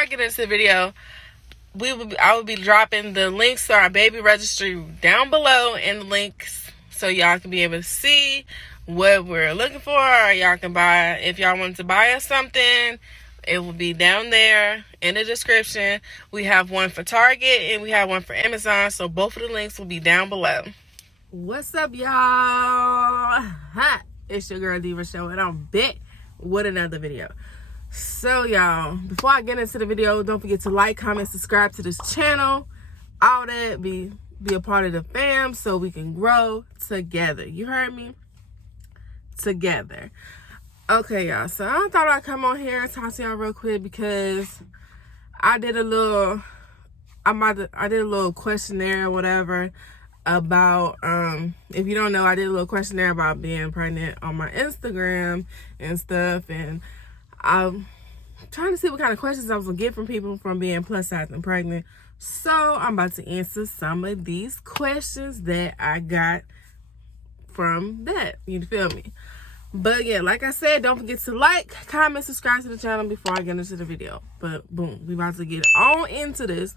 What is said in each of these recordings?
I get into the video, I will be dropping the links to our baby registry down below in the links, so y'all can be able to see what we're looking for, or y'all can buy, if y'all want to buy us something, it will be down there in the description. We have one for Target and we have one for Amazon, so both of the links will be down below. What's up, y'all? Hi, it's your girl Diva Show, and I'm back with another video. So y'all, before I get into the video, don't forget to like, comment, subscribe to this channel, all that, be a part of the fam so we can grow together. You heard me? Together. Okay, y'all, so I thought I'd come on here and talk to y'all real quick because I did a little questionnaire or whatever about, if you don't know, I did a little questionnaire about being pregnant on my Instagram and stuff, and I'm trying to see what kind of questions I was gonna get from people from being plus size and pregnant. So I'm about to answer some of these questions that I got from that. You feel me? But yeah, like I said, don't forget to like, comment, subscribe to the channel before I get into the video. But boom, we about to get on into this.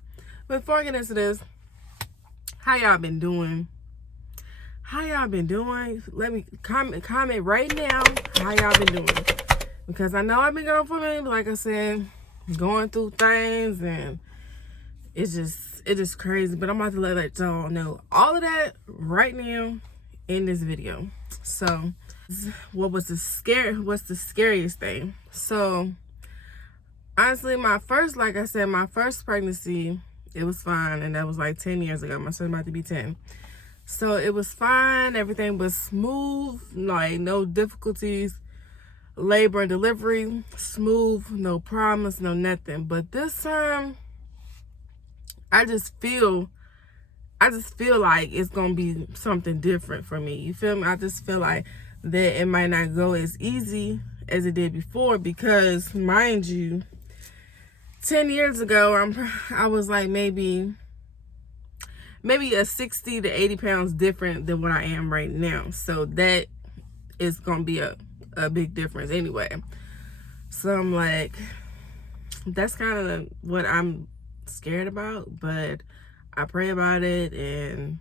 Before I get into this, how y'all been doing? How y'all been doing? Let me comment right now how y'all been doing. Because I know I've been going for a minute, but like I said, going through things, and it's just crazy. But I'm about to let y'all know all of that right now in this video. So, what's the scariest thing? So, honestly, my first pregnancy, it was fine, and that was like 10 years ago. My son's about to be 10. So it was fine, everything was smooth, like no difficulties. Labor and delivery, smooth, no problems, no nothing. But this time, I just feel like it's gonna be something different for me. You feel me? I just feel like that it might not go as easy as it did before, because mind you, 10 years ago, I was like maybe a 60 to 80 pounds different than what I am right now. So that is gonna be a big difference anyway. So I'm like, that's kind of what I'm scared about, but I pray about it, and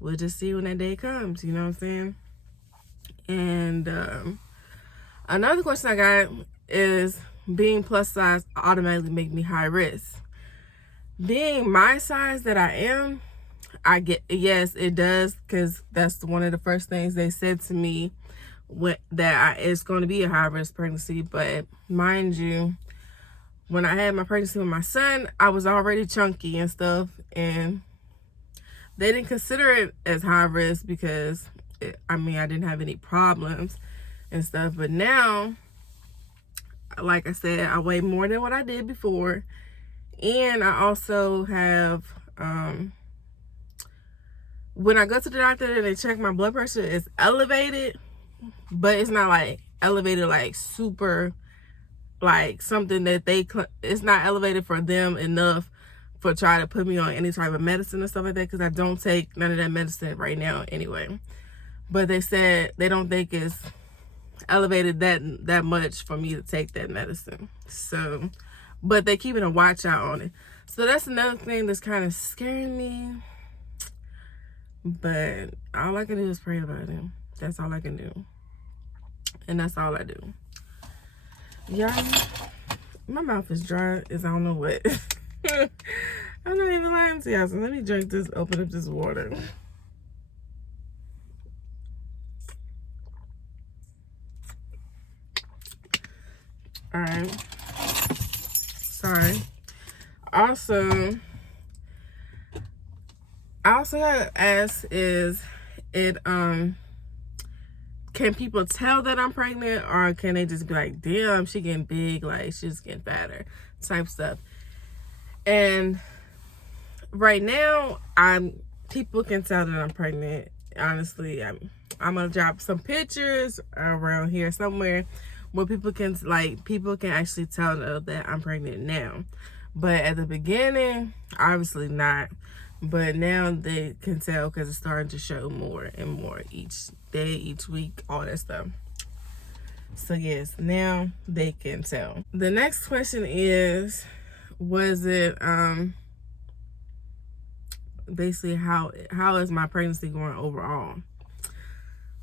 we'll just see when that day comes, you know what I'm saying? And another question I got is, being plus size automatically make me high risk? Being my size that I am, yes, it does, because that's one of the first things they said to me, it's going to be a high risk pregnancy. But mind you, when I had my pregnancy with my son, I was already chunky and stuff, and they didn't consider it as high risk because I didn't have any problems and stuff. But now, like I said, I weigh more than what I did before, and I also have when I go to the doctor and they check my blood pressure, it's elevated, but it's not like elevated like super, like something that it's not elevated for them enough for try to put me on any type of medicine and stuff like that, because I don't take none of that medicine right now anyway. But they said they don't think it's elevated that much for me to take that medicine. So, but they keeping a watch out on it. So that's another thing that's kind of scaring me. But all I can do is pray about it. That's all I can do. And that's all I do. Y'all, my mouth is dry as I don't know what. I'm not even lying to y'all. So let me drink this, open up this water. Alright. Sorry. I also gotta ask, is it can people tell that I'm pregnant, or can they just be like, damn, she getting big, like she's getting fatter type stuff? And right now, people can tell that I'm pregnant. Honestly, I'm gonna drop some pictures around here somewhere where people can actually tell that I'm pregnant now. But at the beginning, obviously not. But now they can tell because it's starting to show more and more each day, each week, all that stuff. So yes, now they can tell. The next question is, was it basically how is my pregnancy going overall.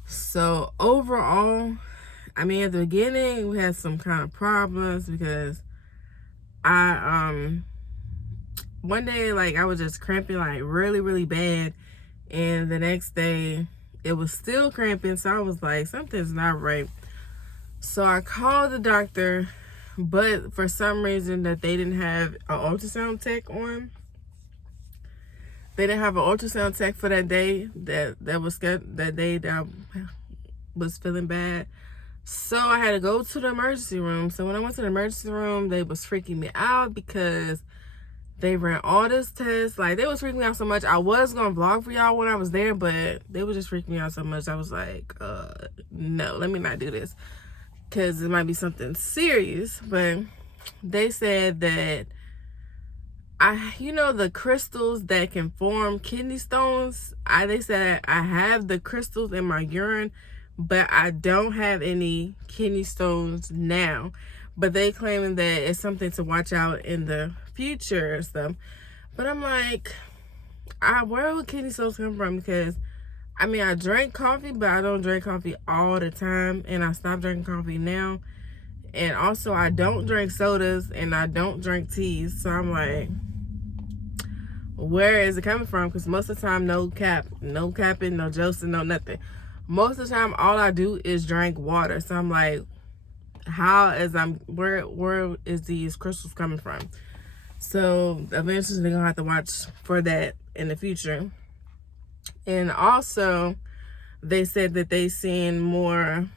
So overall, I mean, at the beginning we had some kind of problems because I one day, like, I was just cramping like really, really bad, and the next day it was still cramping. So I was like, something's not right. So I called the doctor, but for some reason that they didn't have an ultrasound tech on. They didn't have an ultrasound tech for that day that was that day that I was feeling bad. So I had to go to the emergency room. So when I went to the emergency room, they was freaking me out because they ran all this tests. Like, they was freaking me out so much. I was gonna vlog for y'all when I was there, but they was just freaking me out so much. I was like, no, let me not do this, because it might be something serious. But they said that you know the crystals that can form kidney stones, they said I have the crystals in my urine, but I don't have any kidney stones now. But they claiming that it's something to watch out in the future and stuff. But I'm like, where would kidney stones come from? Because I mean, I drink coffee, but I don't drink coffee all the time, and I stopped drinking coffee now. And also, I don't drink sodas, and I don't drink teas. So I'm like, where is it coming from? Because most of the time, no capping, no jousting, no nothing. Most of the time, all I do is drink water. So I'm like, where is these crystals coming from? So eventually they're gonna have to watch for that in the future. And also they said that they seen more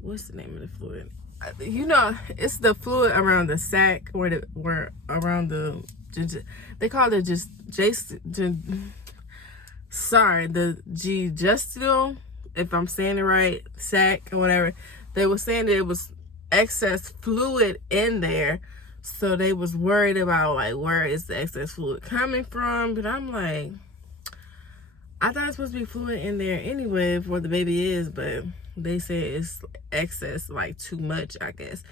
what's the name of the fluid? You know, it's the fluid around the sac, where around the, they call it the gestational, if I'm saying it right, sac or whatever. They were saying that it was excess fluid in there, so they was worried about, like, where is the excess fluid coming from. But I'm like, I thought it's supposed to be fluid in there anyway before the baby is, but they say it's excess, like too much, I guess.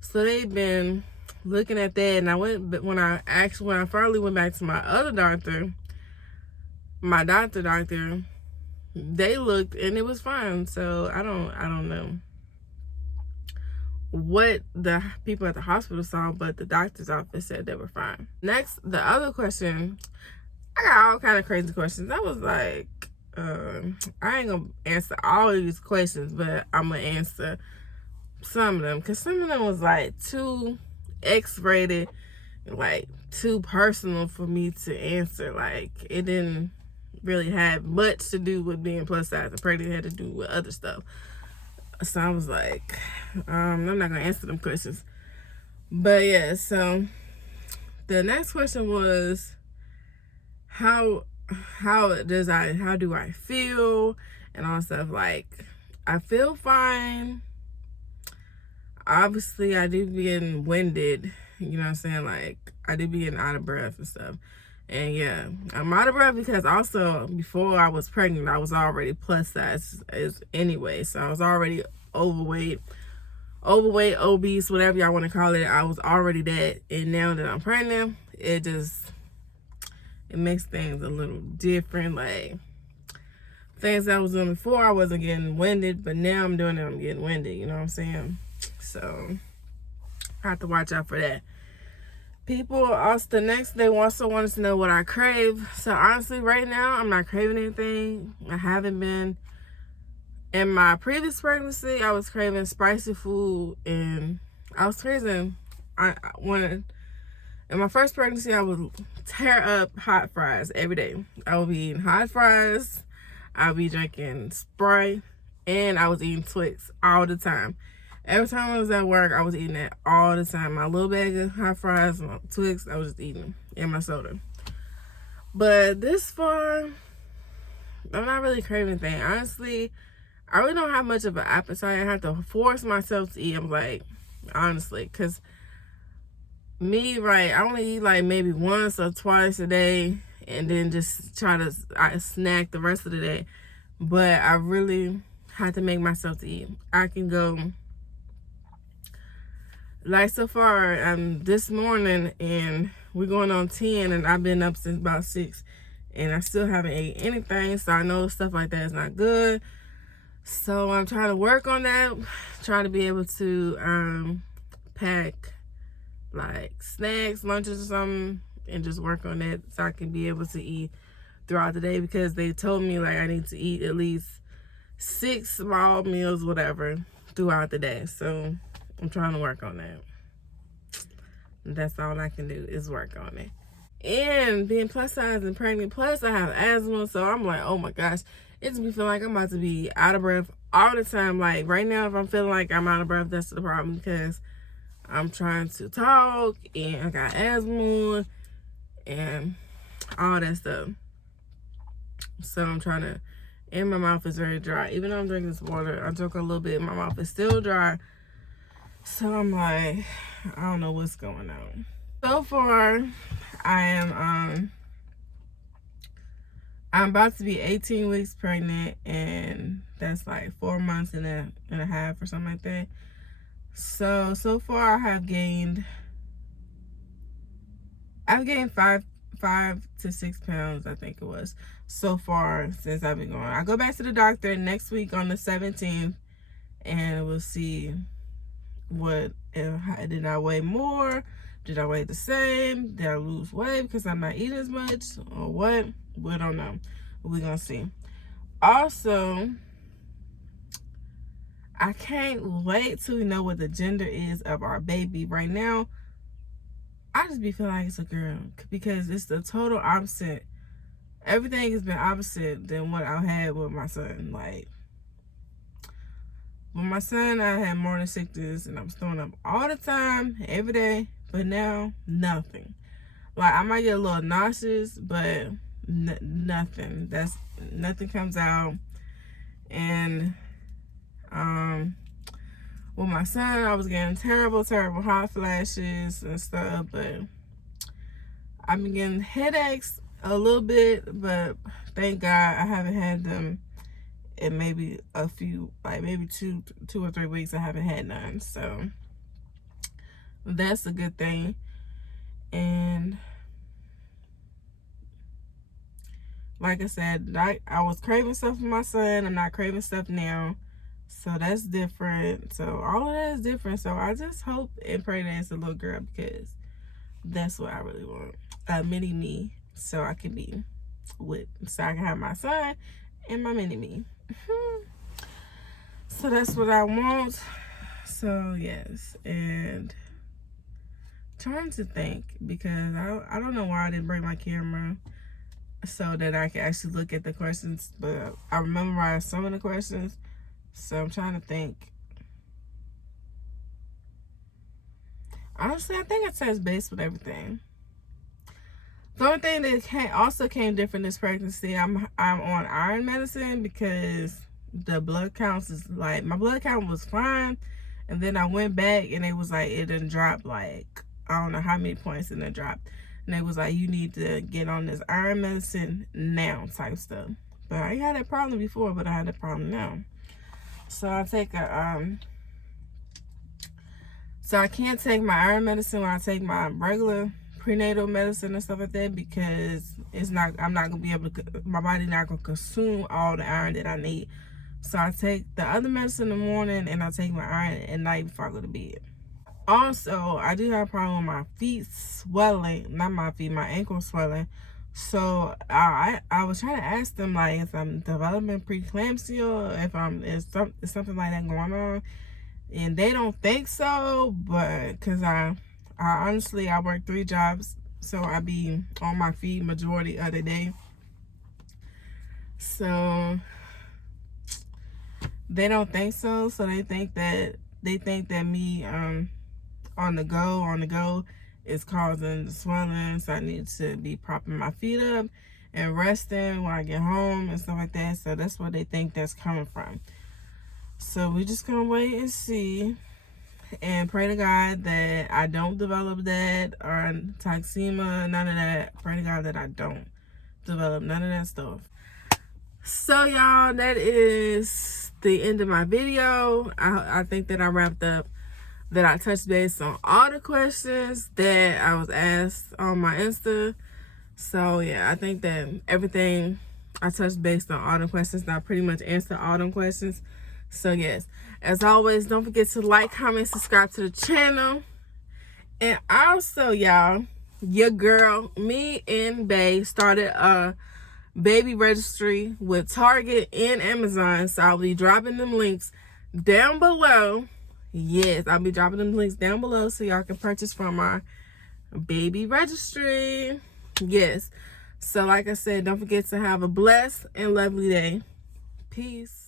So they've been looking at that, and when I finally went back to my other doctor, my doctor, they looked and it was fine. So I don't know what the people at the hospital saw, but the doctor's office said they were fine. Next, the other question, I got all kind of crazy questions. I was like, I ain't gonna answer all of these questions, but I'm gonna answer some of them, because some of them was like too X-rated, like too personal for me to answer. Like, it didn't really have much to do with being plus size and pregnant. It had to do with other stuff. So I was like, I'm not gonna answer them questions. But yeah, so the next question was, how do I feel and all stuff. Like, I feel fine. Obviously, I do be getting winded, you know what I'm saying? Like, I do be getting out of breath and stuff. And yeah, I'm out of breath because also before I was pregnant, I was already plus size anyway. So I was already overweight, obese, whatever y'all want to call it. I was already that. And now that I'm pregnant, it makes things a little different. Like, things I was doing before, I wasn't getting winded, but now I'm doing it, I'm getting winded, you know what I'm saying? So I have to watch out for that. People also, the next, they also wanted to know what I crave. So honestly, right now, I'm not craving anything. I haven't been. In my previous pregnancy, I was craving spicy food, and I was craving, in my first pregnancy, I would tear up hot fries every day. I would be eating hot fries, I would be drinking Sprite, and I was eating Twix all the time. Every time I was at work, I was eating that all the time. My little bag of hot fries, my Twix, I was just eating, and my soda. But this far, I'm not really craving anything. Honestly, I really don't have much of an appetite. I have to force myself to eat. I'm like, honestly, because I only eat like maybe once or twice a day, and then just try to snack the rest of the day. But I really have to make myself to eat. I can go like so far, this morning, and we're going on 10, and I've been up since about 6, and I still haven't ate anything, so I know stuff like that is not good. So I'm trying to work on that, trying to be able to pack like snacks, lunches or something, and just work on that so I can be able to eat throughout the day, because they told me like I need to eat at least 6 small meals, whatever, throughout the day. So I'm trying to work on that. That's all I can do is work on it. And being plus size and pregnant, plus I have asthma, so I'm like, oh my gosh, it's me feeling like I'm about to be out of breath all the time. Like right now, if I'm feeling like I'm out of breath, that's the problem, because I'm trying to talk and I got asthma and all that stuff. So I'm trying to, and my mouth is very dry. Even though I'm drinking this water, I took a little bit, my mouth is still dry. So I'm like, I don't know what's going on. So far, I'm about to be 18 weeks pregnant, and that's like 4 months and a half or something like that. So far I've gained 5 to 6 pounds, I think it was, so far since I've been going. I go back to the doctor next week on the 17th, and we'll see what, did I weigh more? Did I weigh the same? Did I lose weight because I'm not eating as much, or what? We don't know. We're gonna see. Also, I can't wait to know what the gender is of our baby. Right now, I just be feeling like it's a girl, because it's the total opposite. Everything has been opposite than what I had with my son. Like, with my son, I had morning sickness and I was throwing up all the time, every day. But now, nothing. Like, I might get a little nauseous, but nothing. Nothing comes out. And with my son, I was getting terrible hot flashes and stuff. But I've been getting headaches a little bit, but thank God I haven't had them in maybe a few, like maybe two or 3 weeks. I haven't had none, so that's a good thing. And like I said, I was craving stuff for my son. I'm not craving stuff now, so that's different. So all of that is different. So I just hope and pray that it's a little girl, because that's what I really want, a mini me, so I can be with, so I can have my son and my mini me. So that's what I want. So yes, and trying to think, because I don't know why I didn't bring my camera so that I can actually look at the questions, but I memorized some of the questions, so I'm trying to think. Honestly, I think I touched base with everything. The only thing that also came different this pregnancy, I'm on iron medicine, because the blood counts is like, my blood count was fine, and then I went back and it was like, it didn't drop, like I don't know how many points it didn't drop, and it was like, you need to get on this iron medicine now type stuff. But I ain't had that problem before, but I had that problem now. So I take so I can't take my iron medicine when I take my regular prenatal medicine and stuff like that, because I'm not gonna be able to, my body not gonna consume all the iron that I need. So I take the other medicine in the morning, and I take my iron at night before I go to bed. Also, I do have a problem with my feet swelling, not my feet, my ankle swelling. So I was trying to ask them, like, if I'm developing preeclampsia, or if something like that going on, and they don't think so. But because I honestly, I work 3 jobs, so I be on my feet majority of the day. So they don't think so. So they think that me on the go is causing the swelling. So I need to be propping my feet up and resting when I get home and stuff like that. So that's what they think that's coming from. So we just gonna wait and see, and pray to God that I don't develop that, or toxemia, none of that. Pray to God that I don't develop none of that stuff. So y'all, that is the end of my video. I think that I wrapped up that I touched base on all the questions that I was asked on my Insta. So yeah, I think that everything I touched base on all the questions, and I pretty much answered all them questions. So yes, as always, don't forget to like, comment, subscribe to the channel. And also, y'all, your girl, me and Bae, started a baby registry with Target and Amazon. So I'll be dropping them links down below. Yes, I'll be dropping them links down below so y'all can purchase from our baby registry. Yes. So like I said, don't forget to have a blessed and lovely day. Peace.